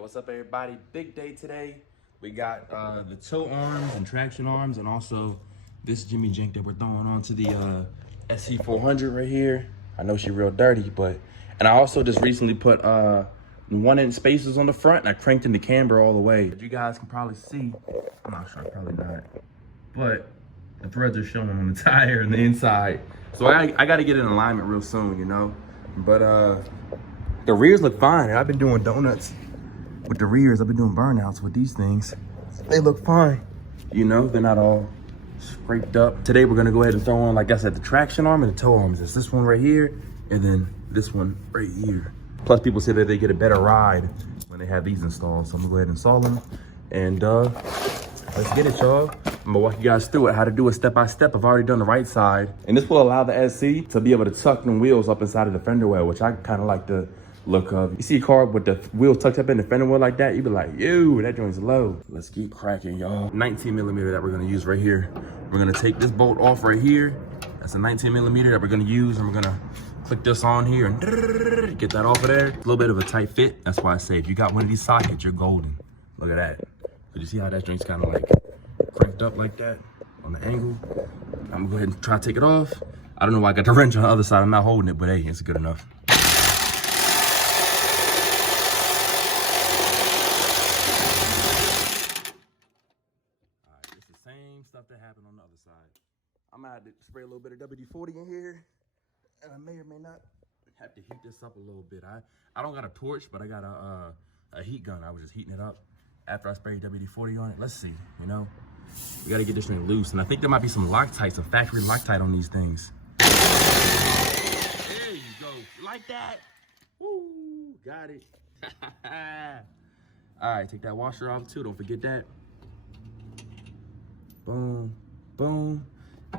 Yo, what's up everybody? Big day today. We got the toe arms and traction arms, and also this Jimmy Jink that we're throwing onto the SC400 right here. I know she real dirty, and I also just recently put 1-inch spacers on the front, and I cranked in the camber all the way. You guys can probably see, I'm not sure, probably not, but the threads are showing on the tire and the inside. So I got to get in alignment real soon, you know? But the rears look fine, and I've been doing donuts with the rears. I've been doing burnouts with these things. They look fine. You know, they're not all scraped up. Today we're gonna go ahead and throw on, like I said, the traction arm and the toe arms. It's this one right here, and then this one right here. Plus people say that they get a better ride when they have these installed. So I'm gonna go ahead and install them. And let's get it, y'all. I'm gonna walk you guys through it, how to do it step by step. I've already done the right side. And this will allow the SC to be able to tuck them wheels up inside of the fender well, which I kind of like the look of. You see a car with the wheels tucked up in the fender well like that, you be like, yo, that joint's low. Let's keep cracking, y'all. 19 millimeter that we're gonna use right here. We're gonna take this bolt off right here. That's a 19 millimeter that we're gonna use, and we're gonna click this on here and get that off of there. A little bit of a tight fit. That's why I say if you got one of these sockets, you're golden. Look at that. So you see how that joint's kind of like cranked up like that on the angle. I'm gonna go ahead and try to take it off. I don't know why I got the wrench on the other side. I'm not holding it, but hey, it's good enough. Same stuff that happened on the other side. I'm gonna have to spray a little bit of WD-40 in here, and I may or may not have to heat this up a little bit. I don't got a torch, but I got a heat gun. I was just heating it up after I sprayed WD-40 on it. Let's see, you know, we gotta get this thing loose, and I think there might be some Loctite, some factory Loctite on these things. There you go, like that. Woo, got it. All right, take that washer off too. Don't forget that. Boom, boom,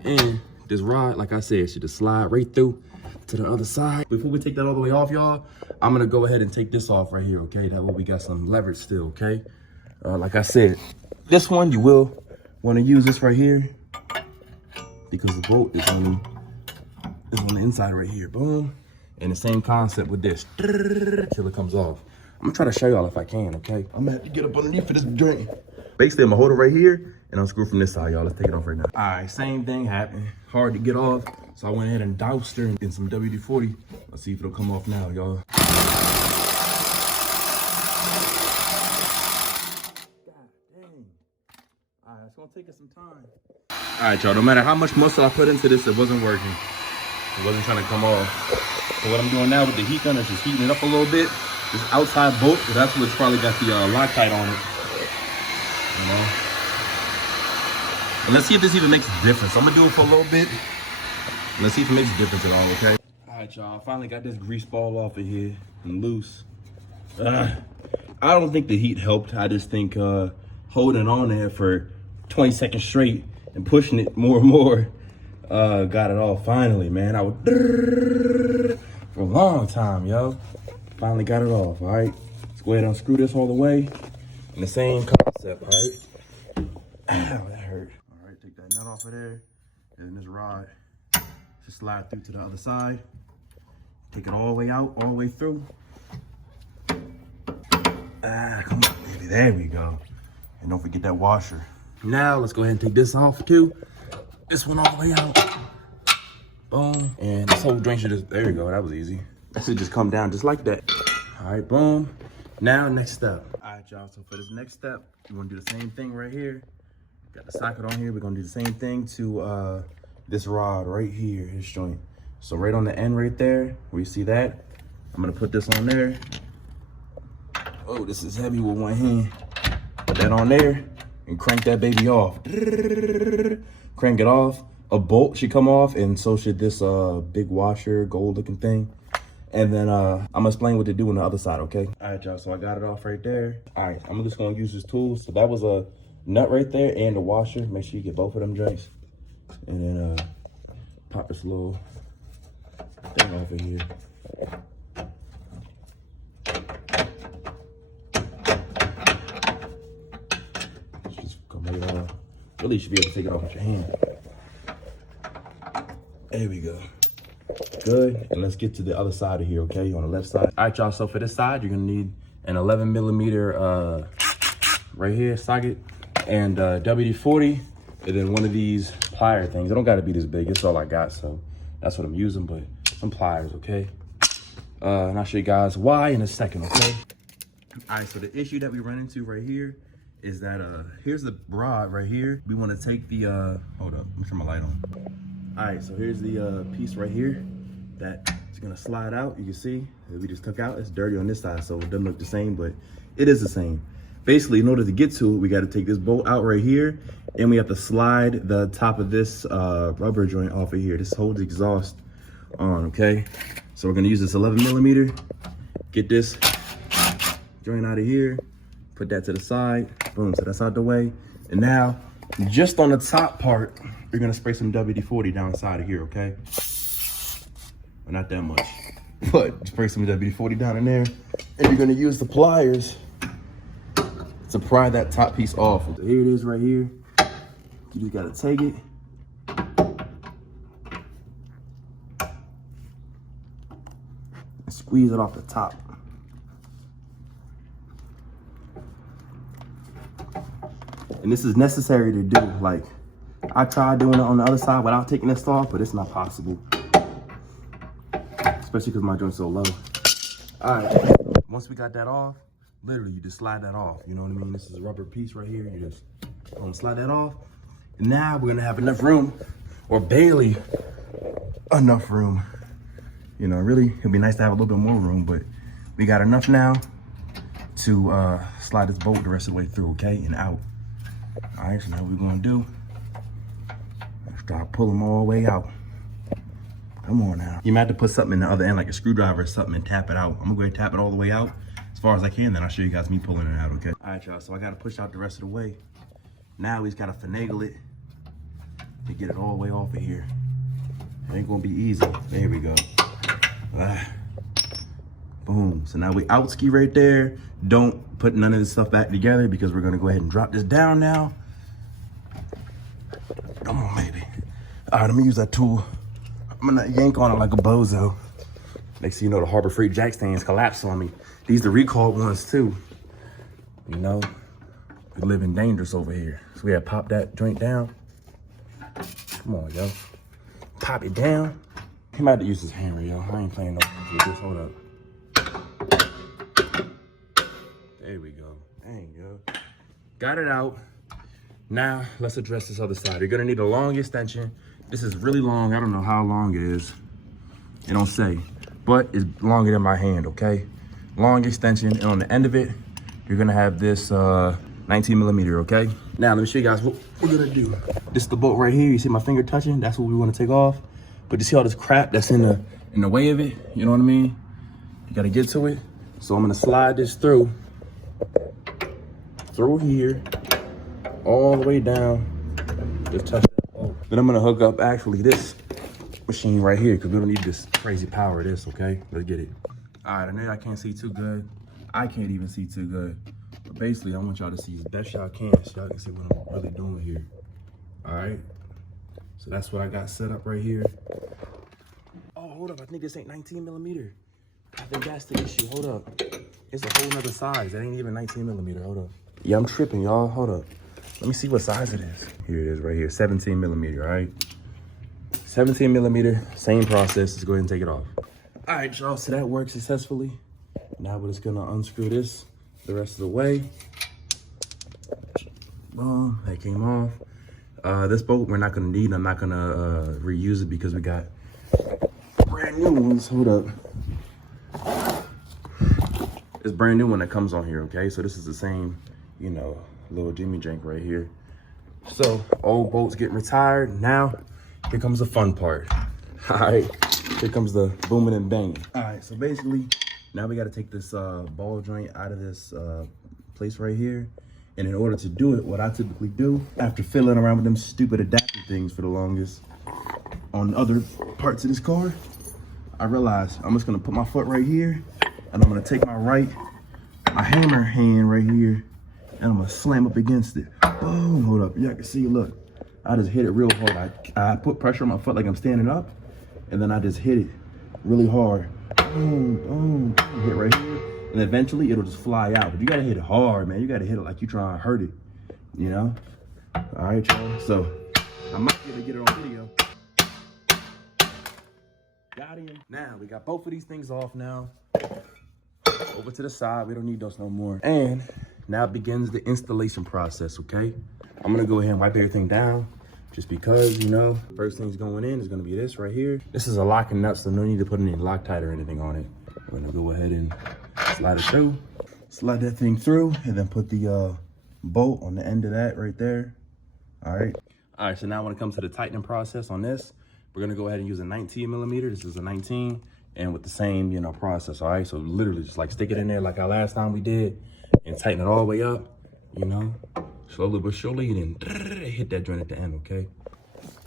and this rod, like I said, should just slide right through to the other side. Before we take that all the way off, y'all, I'm gonna go ahead and take this off right here, okay? That way we got some leverage still, okay? Like I said, this one, you will want to use this right here because the bolt is on the inside right here, boom. And the same concept with this, till it comes off. I'm gonna try to show y'all if I can, okay? I'm gonna have to get up underneath for this joint. Basically, I'm gonna hold it right here and unscrew from this side, y'all. Let's take it off right now. All right, same thing happened. Hard to get off, so I went ahead and doused her in some WD-40. Let's see if it'll come off now, y'all. God dang. All right, it's gonna take us some time. All right, y'all, no matter how much muscle I put into this, it wasn't working. It wasn't trying to come off. So what I'm doing now with the heat gun is just heating it up a little bit. This outside bolt, so that's what's probably got the Loctite on it. You know? And let's see if this even makes a difference. I'm gonna do it for a little bit. Let's see if it makes a difference at all, okay? All right, y'all, I finally got this grease ball off of here and loose. I don't think the heat helped. I just think holding on there for 20 seconds straight and pushing it more and more got it all finally, man. I would for a long time, yo. Finally got it off, all right? Let's go ahead and unscrew this all the way. And the same concept, all right? Ow, that hurt. All right, take that nut off of there. And then this rod just slide through to the other side. Take it all the way out, all the way through. Come on, baby, there we go. And don't forget that washer. Now, let's go ahead and take this off too. This one all the way out. Boom. And this whole drain should just, there we go, that was easy. That should just come down just like that. All right, boom. Now, next step. All right, y'all, so for this next step, we're gonna do the same thing right here. Got the socket on here. We're gonna do the same thing to this rod right here, this joint. So right on the end right there, where you see that, I'm gonna put this on there. Oh, this is heavy with one hand. Put that on there and crank that baby off. Crank it off. A bolt should come off, and so should this big washer, gold looking thing. And then I'm gonna explain what to do on the other side, okay? All right, y'all, so I got it off right there. All right, I'm just gonna use this tool. So that was a nut right there and the washer. Make sure you get both of them joints. And then pop this little thing off of here. Just come right off. Really, you should be able to take it off with your hand. There we go. Good, and let's get to the other side of here, okay? On the left side. All right, y'all, so for this side, you're gonna need an 11 millimeter right here socket, and WD-40, and then one of these plier things. It don't gotta be this big, it's all I got, so that's what I'm using, but some pliers, okay? And I'll show you guys why in a second, okay? All right, so the issue that we run into right here is that here's the rod right here. We wanna take the, hold up, let me turn my light on. All right, so here's the piece right here that is gonna slide out. You can see that we just took out. It's dirty on this side, so it doesn't look the same, but it is the same. Basically, in order to get to it, we gotta take this bolt out right here, and we have to slide the top of this rubber joint off of here. This holds the exhaust on, okay? So we're gonna use this 11 millimeter, get this joint out of here, put that to the side, boom, so that's out the way. And now, just on the top part, you're gonna spray some WD-40 down the side of here, okay? Well, not that much, but spray some WD-40 down in there. And you're gonna use the pliers to pry that top piece off. So here it is right here. You just gotta take it. And squeeze it off the top. And this is necessary to do. Like, I tried doing it on the other side without taking this off, but it's not possible. Especially because my joint's so low. All right, once we got that off, literally you just slide that off. You know what I mean? This is a rubber piece right here. You just slide that off. And now we're gonna have enough room, or barely enough room. You know, really, it'd be nice to have a little bit more room, but we got enough now to slide this bolt the rest of the way through, okay, and out. All right, so now what we're gonna do, start pulling them all the way out. Come on now. You might have to put something in the other end, like a screwdriver or something, and tap it out. I'm gonna go ahead and tap it all the way out as far as I can, then I'll show you guys me pulling it out, okay? All right, y'all, so I gotta push out the rest of the way. Now we just gotta finagle it to get it all the way off of here. It ain't gonna be easy. There we go. Boom. So now we out ski right there. Don't put none of this stuff back together because we're gonna go ahead and drop this down now. Come on, baby. All right, let me use that tool. I'm gonna yank on it like a bozo. Next thing you know, the Harbor Freight jack stands collapse on me. These the recalled ones too. You know, we living dangerous over here. So we gotta pop that joint down. Come on, yo. Pop it down. He might have to use his hammer, yo. I ain't playing no with this. Hold up. There we go. Dang, yo. Got it out. Now, let's address this other side. You're gonna need a long extension. This is really long. I don't know how long it is. It don't say, but it's longer than my hand, okay? Long extension, and on the end of it, you're gonna have this 19 millimeter, okay? Now, let me show you guys what we're gonna do. This is the bolt right here. You see my finger touching? That's what we wanna take off. But you see all this crap that's in the way of it? You know what I mean? You gotta get to it. So I'm gonna slide this through here, all the way down. Just touch that bolt. Then I'm gonna hook up actually this machine right here because we don't need this crazy power of this, okay? Let's get it. All right, I know I can't see too good. I can't even see too good. But basically, I want y'all to see as best y'all can so y'all can see what I'm really doing here. All right? So that's what I got set up right here. Oh, hold up, I think this ain't 19 millimeter. I think that's the issue, hold up. It's a whole nother size. That ain't even 19 millimeter, hold up. Yeah, I'm tripping, y'all, hold up. Let me see what size it is. Here it is right here, 17 millimeter, all right? 17 millimeter, same process. Let's go ahead and take it off. All right, y'all, so that worked successfully. Now we're just gonna unscrew this the rest of the way. Boom, that came off. This bolt we're not gonna need. I'm not gonna reuse it because we got brand new ones. Hold up. It's brand new one that comes on here, okay? So this is the same, you know, little Jimmy Jank right here. So old bolts getting retired. Now, here comes the fun part. All right, here comes the booming and banging. All right, so basically, now we gotta take this ball joint out of this place right here. And in order to do it, what I typically do, after fiddling around with them stupid adapter things for the longest on other parts of this car, I realized I'm just gonna put my foot right here and I'm gonna take my hammer hand right here and I'm gonna slam up against it. Boom, hold up, y'all can see, look. I just hit it real hard. I put pressure on my foot like I'm standing up and then I just hit it really hard. Boom, boom, hit right here. and eventually it'll just fly out. But you gotta hit it hard, man. You gotta hit it like you trying to hurt it, you know? All right, y'all. So I might be able to get it on video. Got him. Now we got both of these things off now. Over to the side, we don't need those no more. And now begins the installation process, okay? I'm gonna go ahead and wipe everything down just because, you know, first thing's going in is gonna be this right here. This is a locking nut, so no need to put any Loctite or anything on it. We're gonna go ahead and slide it through. Slide that thing through and then put the bolt on the end of that right there. All right. All right, so now when it comes to the tightening process on this, we're gonna go ahead and use a 19 millimeter. This is a 19, and with the same, you know, process, all right? So literally just like stick it in there like our last time we did and tighten it all the way up, you know, slowly but surely, and then hit that joint at the end, okay?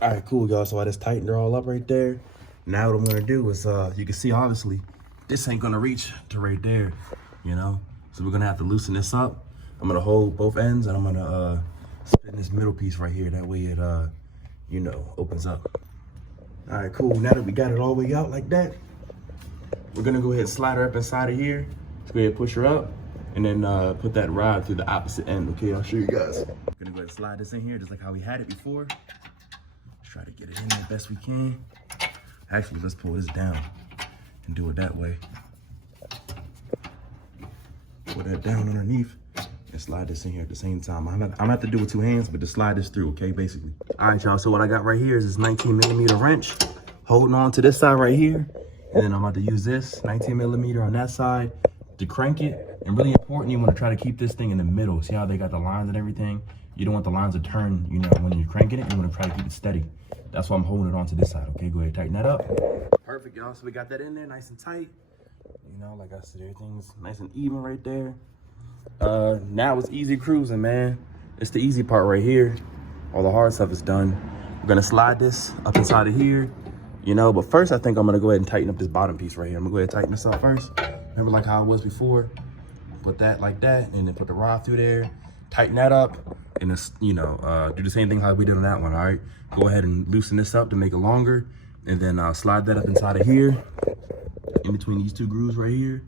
All right, cool, y'all. So I just tightened her all up right there. Now what I'm gonna do is, you can see, obviously, this ain't gonna reach to right there, you know? So we're gonna have to loosen this up. I'm gonna hold both ends and I'm gonna spin this middle piece right here. That way it, you know, opens up. All right, cool. Now that we got it all the way out like that, we're gonna go ahead and slide her up inside of here. Let's go ahead and push her up and then put that rod through the opposite end, okay? I'll show you guys. We're gonna go ahead and slide this in here just like how we had it before. Let's try to get it in there best we can. Actually, let's pull this down and do it that way. Pull that down underneath and slide this in here at the same time. I'm gonna have to do it with two hands, but just slide this through, okay, basically. All right, y'all, so what I got right here is this 19 millimeter wrench holding on to this side right here. And then I'm about to use this 19 millimeter on that side to crank it. And really important, you want to try to keep this thing in the middle. See how they got the lines and everything? You don't want the lines to turn, you know, when you're cranking it. You want to try to keep it steady. That's why I'm holding it on to this side, okay? Go ahead and tighten that up. Perfect, y'all. So we got that in there nice and tight. You know, like I said, everything's nice and even right there. Now it's easy cruising, man. It's the easy part right here. All the hard stuff is done. We're gonna slide this up inside of here, you know, but first I think I'm gonna go ahead and tighten up this bottom piece right here. I'm gonna go ahead and tighten this up first. Remember like how it was before? Put that like that, and then put the rod through there, tighten that up, and it's, you know, do the same thing how we did on that one, all right? Go ahead and loosen this up to make it longer, and then slide that up inside of here, in between these two grooves right here.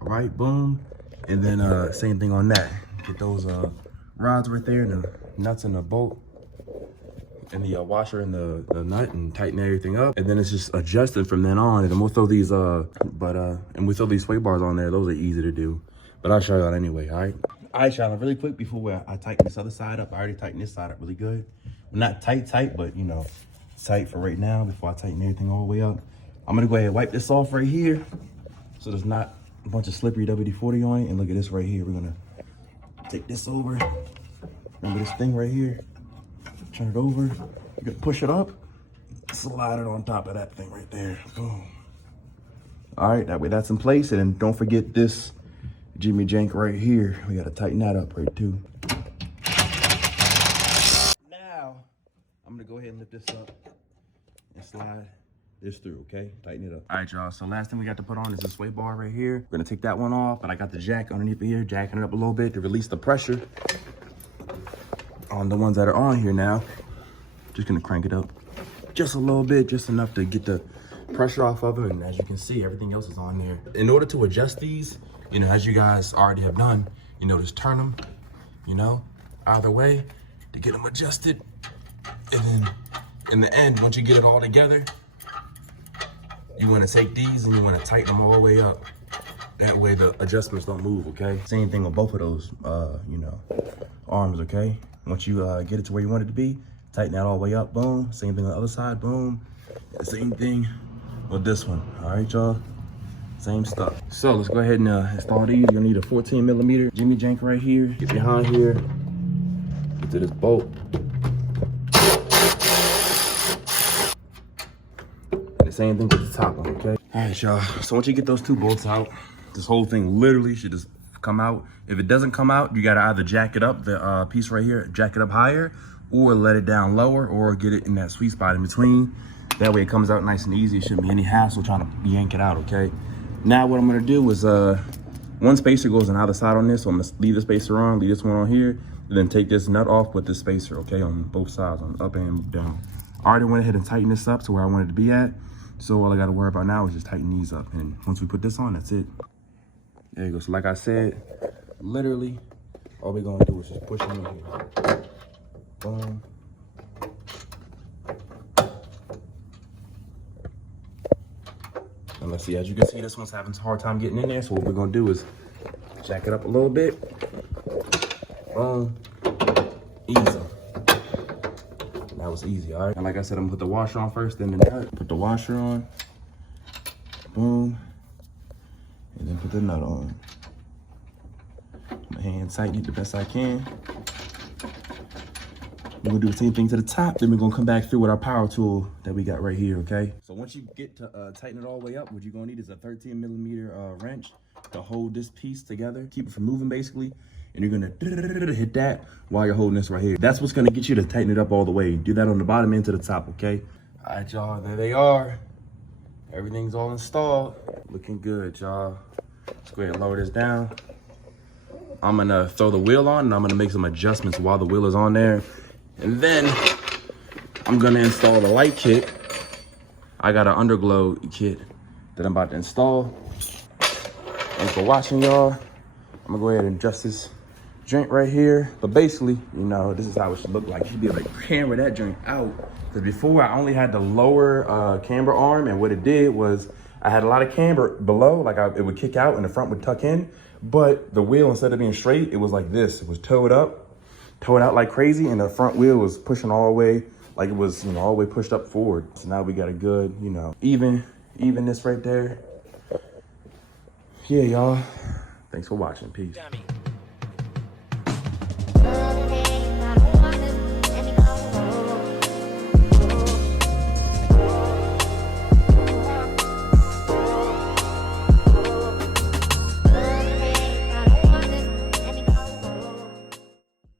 All right, boom. And then same thing on that. Get those rods right there, and the nuts and the bolt, and the washer and the nut, and tighten everything up. And then it's just adjusting from then on. And then we'll throw these, and we throw these sway bars on there. Those are easy to do, but I'll show you that anyway, all right? All right, y'all, really quick before I tighten this other side up. I already tightened this side up really good. Well, not tight, but you know, tight for right now before I tighten everything all the way up. I'm gonna go ahead and wipe this off right here so there's not a bunch of slippery WD-40 on it. And look at this right here. We're gonna take this over. Remember this thing right here? Turn it over. You're gonna push it up, slide it on top of that thing right there. Boom. All right, that way that's in place. And then don't forget this Jimmy Jank right here. We gotta tighten that up right too. Now, I'm gonna go ahead and lift this up and slide this through, okay? Tighten it up. All right, y'all, so last thing we got to put on is this sway bar right here. We're gonna take that one off, but I got the jack underneath of here, jacking it up a little bit to release the pressure on the ones that are on here now. Just gonna crank it up just a little bit, just enough to get the pressure off of it. And as you can see, everything else is on there. In order to adjust these, you know, as you guys already have done, you know, just turn them, you know, either way to get them adjusted. And then in the end, once you get it all together, you want to take these and you want to tighten them all the way up. That way the adjustments don't move, okay? Same thing with both of those, you know, arms, okay? Once you get it to where you want it to be, tighten that all the way up, boom. Same thing on the other side, boom. And same thing with this one, all right, y'all? Same stuff. So let's go ahead and install these. You're gonna need a 14 millimeter Jimmy Jank right here. Get behind here, get to this bolt. And the same thing with the top one, okay? All right, y'all. So once you get those two bolts out, this whole thing literally should just come out. If it doesn't come out, you gotta either jack it up, the piece right here, jack it up higher, or let it down lower, or get it in that sweet spot in between. That way it comes out nice and easy. It shouldn't be any hassle trying to yank it out, okay? Now what I'm gonna do is, one spacer goes on either side on this, so I'm gonna leave the spacer on, leave this one on here, and then take this nut off with this spacer, okay, on both sides, on up and down. I already went ahead and tightened this up to where I wanted to be at, so all I gotta worry about now is just tighten these up, and once we put this on, that's it. There you go. So like I said, literally, all we're gonna do is just push them in here. Boom. And let's see, as you can see, this one's having a hard time getting in there. So what we're gonna do is jack it up a little bit. Boom. Easy. That was easy, all right? And like I said, I'm gonna put the washer on first, then the nut. Put the washer on. Boom. And then put the nut on. My hand tighten it the best I can. We're gonna do the same thing to the top, then we're gonna come back through with our power tool that we got right here, okay? So once you get to tighten it all the way up, what you're gonna need is a 13mm wrench to hold this piece together, keep it from moving basically. And you're gonna hit that while you're holding this right here. That's what's gonna get you to tighten it up all the way. Do that on the bottom and to the top, okay? All right, y'all, there they are. Everything's all installed. Looking good, y'all. Let's go ahead and lower this down. I'm gonna throw the wheel on and I'm gonna make some adjustments while the wheel is on there. And then I'm gonna install the light kit. I got an underglow kit that I'm about to install. Thanks for watching, y'all. I'm gonna go ahead and adjust this joint right here. But basically, you know, this is how it should look like. You should be able to camber that joint out. Because before I only had the lower camber arm, and what it did was I had a lot of camber below, like it would kick out and the front would tuck in. But the wheel, instead of being straight, it was like this. It was towed out like crazy, and the front wheel was pushing all the way, like it was, you know, all the way pushed up forward. So now we got a good, you know, evenness right there. Yeah, y'all. Thanks for watching. Peace.